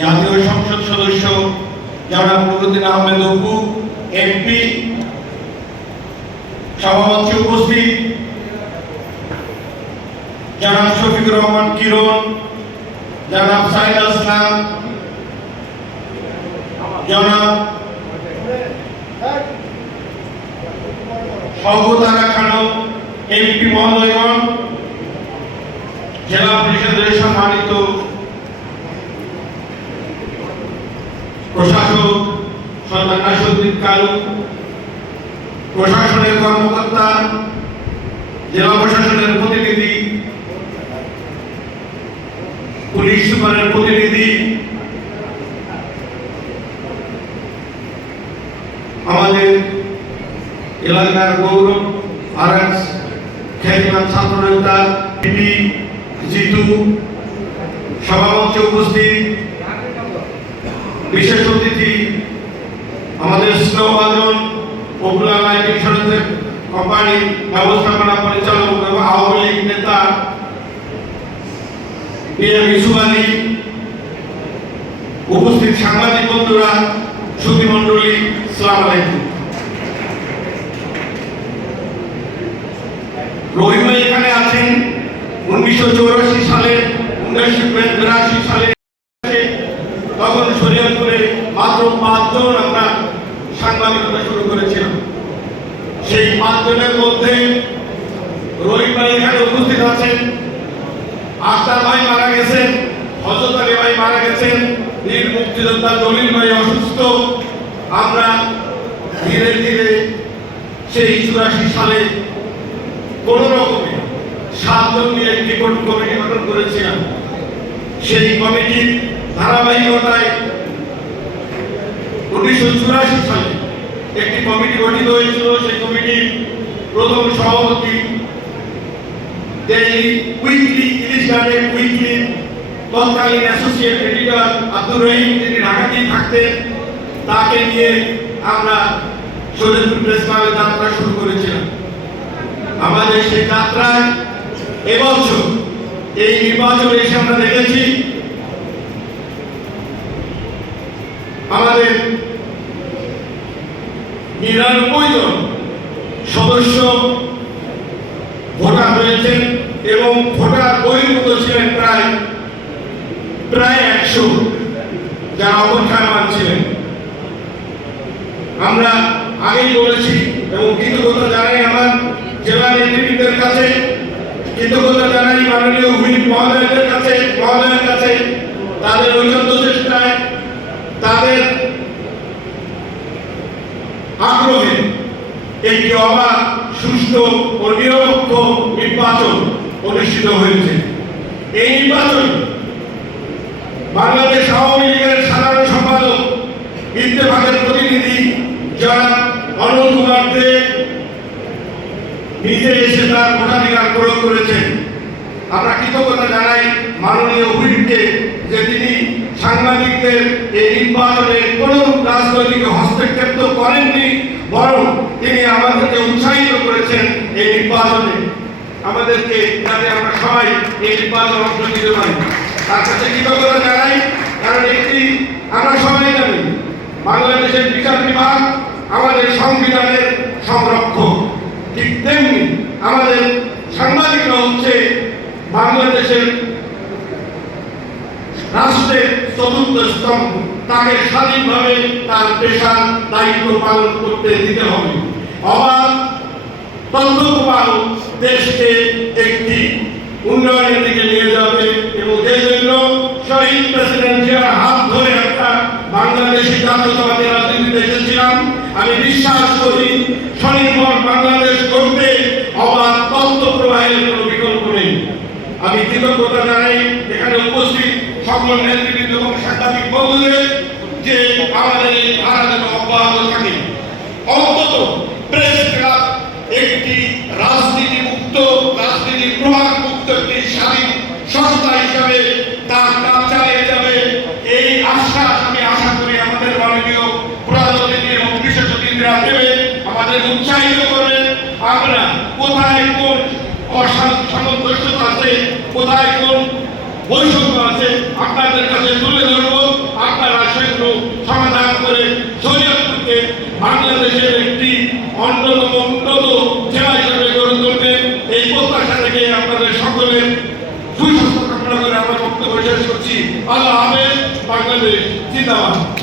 জাতীয় সংসদ সদস্য জনাব নুরুদ্দিন আহমেদ অপু এমপি, সভাপতি উপস্থিত জনাব শফিকুর রহমান কিরণ, জনাব সাইদ আসলাম, জনাব শওকত খানম এমপি মহোদয়গণ, জেলা পরিষদের সম্মানিত প্রশাসক সরদার নাসিরউদ্দিন কালু, প্রশাসনের কর্মকর্তা, জেলা প্রশাসনের প্রতিনিধি, পুলিশ সুপারের প্রতিনিধি, আমাদের এলাকার গৌরব আরএস খ্যাতিমান ছাত্র নেতা পিপি জিতু, সভামঞ্চে উপস্থিত বিশেষ অতিথি আমাদের স্নেহভাজন পপুলার লাইফ ইন্স্যুরেন্স কোম্পানি ব্যবস্থাপনা পরিচালক এবং আওয়ামী লীগ নেতা পিএম ইউসুফ আলী, উপস্থিত সাংবাদিক বন্ধুরা, সুধী মণ্ডলী, আসসালামু আলাইকুম। রহিম ভাই এখানে আছেন 1984 সালে, 1982 সালে তখন শরীয়তপুরে মাত্র 5 জন আমরা সাংবাদিকতা শুরু করেছিলাম। সেই 5 জনের মধ্যে রহিম ভাই এখানে উপস্থিত আছেন, আখতার ভাই মারা গেছেন, হযরত আলী ভাই মারা গেছেন, বীর মুক্তিযোদ্ধা জলিল ভাই অসুস্থ। আমরা ধীরে ধীরে সেই 84 সালে কোন রকমে 7 জন নিয়ে একটি কমিটি গঠন করেছিলাম। সেই কমিটির ধারাবাহিকতায় 1984 সালে একটি কমিটি গঠিত হয়েছিল। সেই কমিটির প্রথম সভাপতি ডেইলি উইকলি ইলিশ গার্ডেন উইকলি তৎকালীন অ্যাসোসিয়েট এডিটর আব্দুর রহিম, যিনি ঢাকাতেই থাকতেন, তাকে নিয়ে আমরা শরীয়তপুর প্রেস ক্লাবে যাত্রা শুরু করেছিলাম। আমাদের সেই যাত্রায় এবছর এই নির্বাচনে এসে আমরা দেখেছি আমাদের 99 জন সদস্য ভোটার হয়েছেন এবং ভোটার বহির্ভূত ছিলেন প্রায় 100, যারা অবস্থায়মান ছিলেন। আমরা আগেই বলেছি এবং কৃতজ্ঞতা জানাই আমার জেলা নেতৃত্বের কাছে, কৃতজ্ঞতা জানাই মাননীয় হুইপ মহোদয়ের কাছে, তাদের ঐক্যবদ্ধ চেষ্টায়, তাদের আগ্রহে একটি অবাধ, সুষ্ঠু ও নিরপেক্ষ নির্বাচন অনুষ্ঠিত হয়েছে। এই নির্বাচন বাংলাদেশ আওয়ামী লীগের সাধারণ সম্পাদক ইত্তেফাকের প্রতিনিধি জনাব অনল কুমার দে নিজে এসে তার ভোটাধিকার প্রয়োগ করেছেন। আমরা কৃতজ্ঞতা জানাই মাননীয় হুইপকে যে তিনি সাংবাদিকদের এই নির্বাচনে কোনো রাজনৈতিক হস্তক্ষেপ তো করেননি, বরং তিনি আমাদেরকে উৎসাহিত করেছেন এই নির্বাচনে, আমাদেরকে যাতে আমরা সবাই এই নির্বাচনে অংশ নিতে পারি। তার কাছে কৃতজ্ঞতা জানাই, কারণ একটি আমরা সবাই জানি বাংলাদেশের বিচার বিভাগ আমাদের সংবিধানের সংরক্ষক, ঠিক তেমনি আমাদের সাংবাদিকরা হচ্ছে বাংলাদেশের রাষ্ট্রের চতুর্থ স্তম্ভ। তাকে স্বাধীনভাবে তার পেশার দায়িত্ব পালন করতে দিতে হবে। অবাধ তথ্যপ্রবাহ দেশকে একটি উন্নয়নের দিকে নিয়ে যাবে এবং যে জন্য শহীদ প্রেসিডেন্ট জিয়ার হাত ধরে একটা বাংলাদেশি জাতীয়তাবাদী রাজনীতিতে এসেছিলাম। আমি বিশ্বাস করি স্বনির্ভর বাংলাদেশ করতে অবাধ তথ্য প্রবাহের কোনো বিকল্প নেই। আমি কৃতজ্ঞতা জানাই এখানে উপস্থিত সকল নেতৃবৃন্দ এবং সাংবাদিক বন্ধুদের যে আমাদের এই ধারা যেন অব্যাহত থাকে। অন্তত প্রেস ক্লাব একটি রাজনীতি মুক্ত, রাজনীতি প্রভাব মুক্ত একটি স্বাধীন সংস্থা হিসাবে তার কাজ চালিয়ে যাবে, এই আশ্বাস আমি আশা করি আমাদের মাননীয় প্রধান অতিথি এবং বিশেষ অতিথিরা দেবে, আমাদের উৎসাহিত করবে। আমরা কোথায় কোন অসামঞ্জস্যতা আছে, কোথায় কোন বৈষম্য আছে আপনাদের কাছে তুলে ধরবো। আল্লাহ হাফেজ। বাংলাদেশ জিন্দাবাদ।